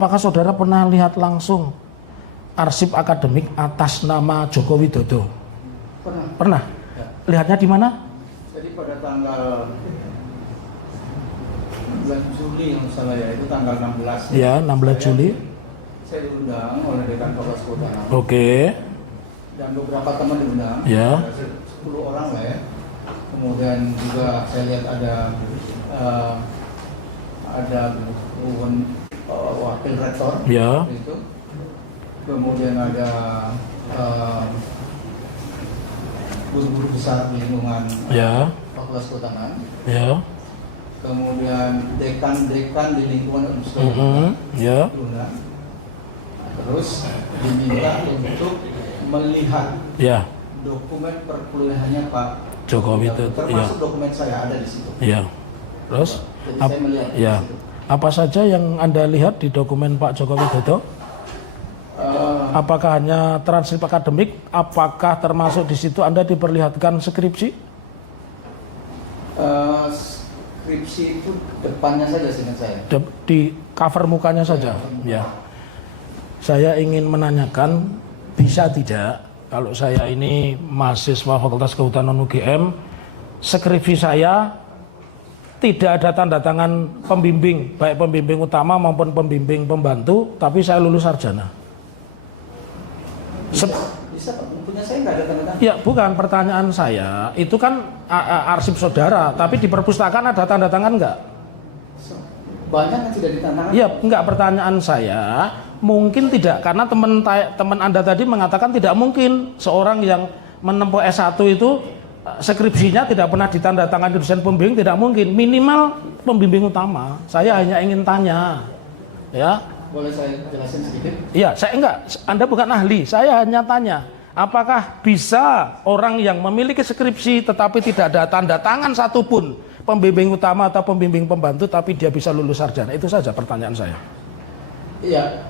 Apakah saudara pernah lihat langsung arsip akademik atas nama Joko Widodo? Pernah. Pernah? Ya. Lihatnya di mana? Jadi pada tanggal 16 Juli yang salah ya, itu tanggal 16. Ya, 16 Juli. Saya diundang oleh Dekan Fakultas Kehutanan. Oke. Dan beberapa teman diundang. Ya. 10 orang lah ya. Kemudian juga saya lihat ada wakil rektor. Ya. Itu. Kemudian ada guru-guru besar di lingkungan Ya. Fakultas Kehutanan. Ya. Kemudian dekan-dekan di lingkungan universitas Ya. diundang. Terus diminta untuk melihat Ya. dokumen perkuliahannya Pak Joko Widodo. termasuk Ya. dokumen saya ada di situ. Ya. Terus? Jadi saya melihat di Ya. situ. Apa saja yang Anda lihat di dokumen Pak Joko Widodo? Apakah hanya transkrip akademik? Apakah termasuk di situ Anda diperlihatkan skripsi? Skripsi itu depannya saja seingat saya. Di cover mukanya saja. Ya. Saya ingin menanyakan, bisa tidak kalau saya ini mahasiswa Fakultas Kehutanan UGM, skripsi saya tidak ada tanda tangan pembimbing, baik pembimbing utama maupun pembimbing pembantu, tapi saya lulus sarjana. Bisa Pak, punya saya nggak ada tanda tangan. Ya, bukan, pertanyaan saya, itu kan arsip saudara, tapi di perpustakaan ada tanda tangan nggak? Banyak yang tidak ditandatangan. Ya, enggak, pertanyaan saya, mungkin tidak, karena teman Anda tadi mengatakan tidak mungkin seorang yang menempuh S1 itu skripsinya tidak pernah ditandatangani dosen pembimbing, tidak mungkin, minimal pembimbing utama. Saya hanya ingin tanya, ya. Boleh saya jelasin sedikit? Iya, saya enggak, Anda bukan ahli, saya hanya tanya, apakah bisa orang yang memiliki skripsi tetapi tidak ada tanda tangan satupun pembimbing utama atau pembimbing pembantu tapi dia bisa lulus sarjana? Itu saja pertanyaan saya. Iya.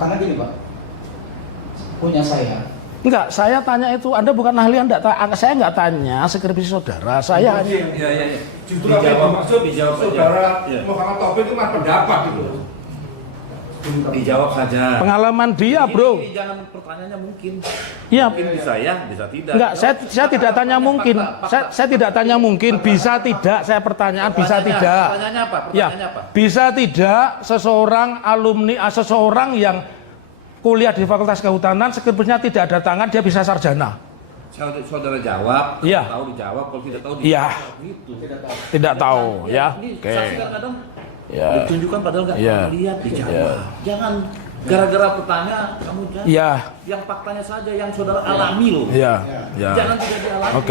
Karena gini Pak, punya saya. Enggak, saya tanya itu, Anda bukan ahli, saya enggak tanya skripsi saudara, saya hanya... Iya. Justru apa yang dimaksud saudara Muhammad Taufik itu mah pendapat gitu. Dijawab saja. Pengalaman dia, bro. Ini jangan pertanyaannya mungkin. Iya. Mungkin bisa ya, bisa tidak. Enggak, saya tidak tanya mungkin. Saya tidak tanya mungkin, bisa tidak, saya pertanyaan bisa tidak. Pertanyaannya apa? Ya, Pertanyaannya apa? bisa tidak seseorang alumni, seseorang yang kuliah di Fakultas Kehutanan, skripsinya tidak ada tangan, dia bisa sarjana? Saudara jawab, Iya. tahu dijawab, kalau tidak tahu Iya. dijawab gitu. Tidak tahu, ya. Ini Oke. saksi kadang-kadang Ya. ditunjukkan padahal nggak Iya. pernah lihat, dijawab. Iya. Jangan gara-gara pertanyaan kamu jangan. Ya. Yang faktanya saja yang saudara alami loh. Ya. Ya. Jangan tidak dialami. Oke.